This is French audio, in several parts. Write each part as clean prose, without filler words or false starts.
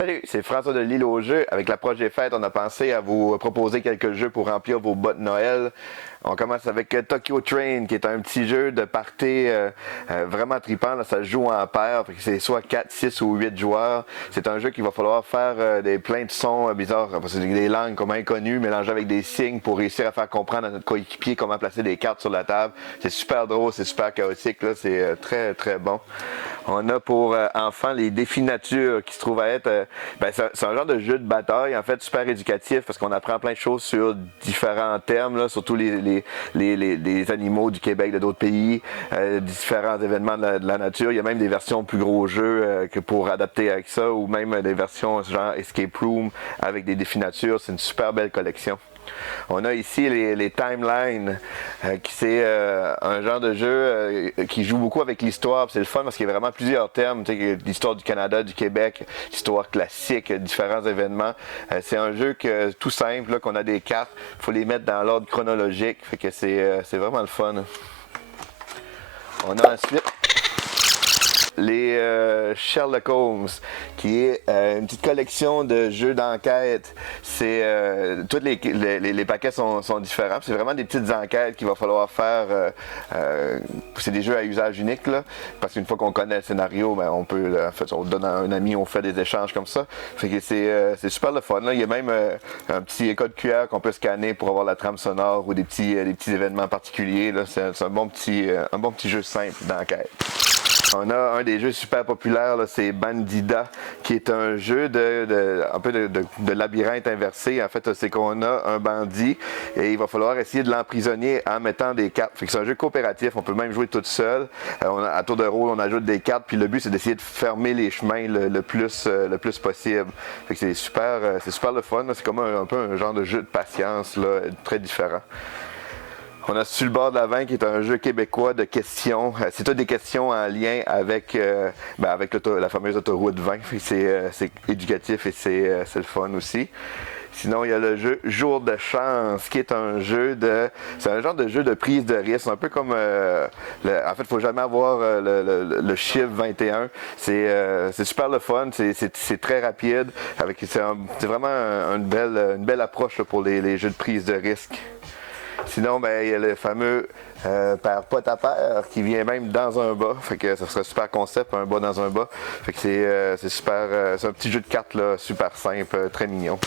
Salut, c'est François de l'île aux jeux. Avec l'approche des fêtes, on a pensé à vous proposer quelques jeux pour remplir vos bas de Noël. On commence avec Tokyo Train, qui est un petit jeu de party vraiment trippant. Là, ça se joue en paire, c'est soit 4, 6 ou 8 joueurs. C'est un jeu qu'il va falloir faire plein de sons bizarres, parce que c'est des langues comme inconnues, mélangées avec des signes pour réussir à faire comprendre à notre coéquipier comment placer des cartes sur la table. C'est super drôle, c'est super chaotique, là, c'est très très bon. On a pour enfants les défis nature qui se trouvent à être c'est un genre de jeu de bataille en fait super éducatif parce qu'on apprend plein de choses sur différents thèmes, là, surtout les animaux du Québec, de d'autres pays, différents événements de la nature. Il y a même des versions plus gros jeux que pour adapter avec ça, ou même des versions genre Escape Room avec des défis nature. C'est une super belle collection. On a ici les Timelines, qui c'est un genre de jeu qui joue beaucoup avec l'histoire. C'est le fun parce qu'il y a vraiment plusieurs thèmes, l'histoire du Canada, du Québec, l'histoire classique, différents événements. C'est un jeu tout simple, là, qu'on a des cartes, il faut les mettre dans l'ordre chronologique, fait que c'est vraiment le fun. On a ensuite les Sherlock Holmes, qui est une petite collection de jeux d'enquête. Tous les paquets sont différents. C'est vraiment des petites enquêtes qu'il va falloir faire. C'est des jeux à usage unique, là, parce qu'une fois qu'on connaît le scénario, ben, on peut, en fait, on donne à un ami, on fait des échanges comme ça. Fait que c'est super le fun, là. Il y a même un petit code QR qu'on peut scanner pour avoir la trame sonore ou des petits événements particuliers, là. C'est un bon petit jeu simple d'enquête. On a un des jeux super populaires, là, c'est Bandida, qui est un jeu un peu de labyrinthe inversé. En fait, c'est qu'on a un bandit et il va falloir essayer de l'emprisonner en mettant des cartes. Fait que c'est un jeu coopératif, on peut même jouer tout seul. À tour de rôle, on ajoute des cartes, puis le but c'est d'essayer de fermer les chemins le plus possible. Fait que c'est super le fun, là. C'est comme un peu un genre de jeu de patience, là, très différent. On a Sur le bord de la Vin, qui est un jeu québécois de questions. C'est toutes des questions en lien avec la fameuse autoroute 20. C'est éducatif et c'est le fun aussi. Sinon, il y a le jeu Jour de chance, qui est c'est un genre de jeu de prise de risque, un peu comme, en fait, il ne faut jamais avoir le chiffre 21. C'est super le fun, c'est très rapide, c'est vraiment une belle approche là, pour les jeux de prise de risque. Sinon, ben, il y a le fameux par pot à paire qui vient même dans un bas. Fait que ça serait super concept, un bas dans un bas. Fait que c'est super. C'est un petit jeu de cartes là, super simple, très mignon.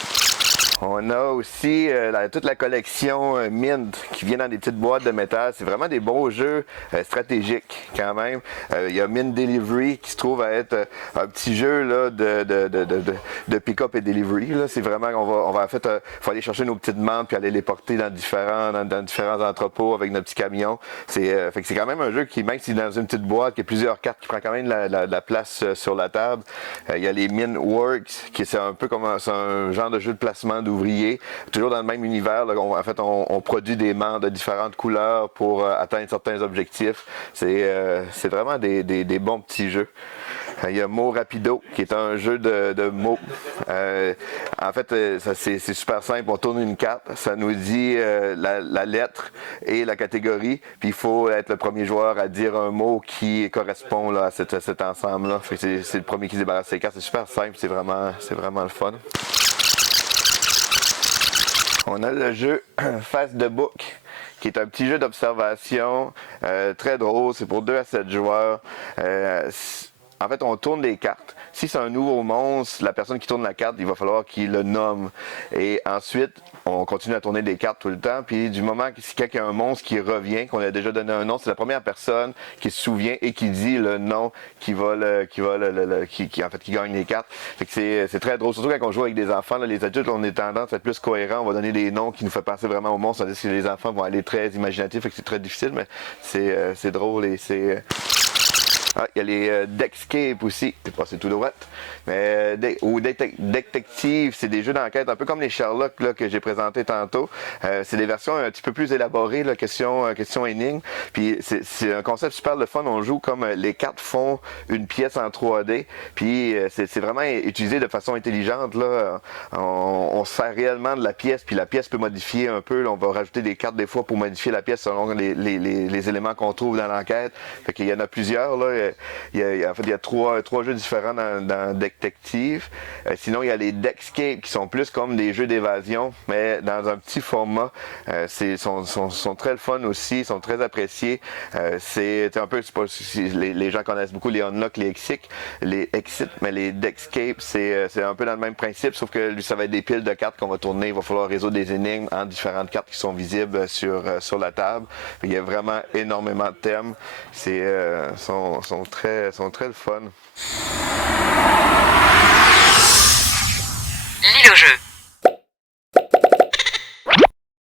On a aussi toute la collection Mint qui vient dans des petites boîtes de métal. C'est vraiment des beaux jeux stratégiques quand même. Il y a Mint Delivery qui se trouve à être un petit jeu là, de pick-up et delivery. Là. C'est vraiment on va en fait faut aller chercher nos petites menthes puis aller les porter dans différents entrepôts avec nos petits camions. Fait que c'est quand même un jeu qui, même si dans une petite boîte, qui a plusieurs cartes qui prend quand même la place sur la table. Il y a les Mint Works, qui c'est un peu comme c'est un genre de jeu de placement d'ouvriers, toujours dans le même univers. Là, on produit des menthes de différentes couleurs pour atteindre certains objectifs. C'est vraiment des bons petits jeux. Il y a Mots Rapido, qui est un jeu de mots. En fait, c'est super simple. On tourne une carte, ça nous dit la lettre et la catégorie, puis il faut être le premier joueur à dire un mot qui correspond là, à cet ensemble-là. C'est le premier qui se débarrasse des cartes. C'est super simple, c'est vraiment le fun. On a le jeu Face the Book, qui est un petit jeu d'observation très drôle. C'est pour 2 à 7 joueurs. En fait, on tourne des cartes. Si c'est un nouveau monstre, la personne qui tourne la carte, il va falloir qu'il le nomme. Et ensuite, on continue à tourner des cartes tout le temps. Puis du moment qu'il y a un monstre qui revient, qu'on a déjà donné un nom, c'est la première personne qui se souvient et qui dit le nom qui gagne les cartes. Fait que c'est très drôle. Surtout quand on joue avec des enfants, là, les adultes, on est tendance à être plus cohérent. On va donner des noms qui nous font penser vraiment au monstre. Tandis que les enfants vont aller très imaginatifs. Fait que c'est très difficile, mais c'est drôle et c'est. Ah, il y a les Deckscape aussi, c'est passé tout droit. Mais Detective, c'est des jeux d'enquête, un peu comme les Sherlock là, que j'ai présentés tantôt. C'est des versions un petit peu plus élaborées, là, question énigme. Puis c'est un concept super le fun. On joue comme les cartes font une pièce en 3D. Puis c'est vraiment utilisé de façon intelligente. Là. On se sert réellement de la pièce, puis la pièce peut modifier un peu. Là, on va rajouter des cartes des fois pour modifier la pièce selon les éléments qu'on trouve dans l'enquête. Fait qu'il y en a plusieurs. Là. En fait, il y a trois jeux différents dans Deckective. Sinon, il y a les Deckscape qui sont plus comme des jeux d'évasion, mais dans un petit format. Sont très le fun aussi, ils sont très appréciés. C'est un peu, je sais pas si les gens connaissent beaucoup les Unlock, les Exit, mais les Deckscape, c'est un peu dans le même principe, sauf que lui, ça va être des piles de cartes qu'on va tourner. Il va falloir résoudre des énigmes en différentes cartes qui sont visibles sur la table. Il y a vraiment énormément de thèmes. Sont très le fun. Lis le jeu.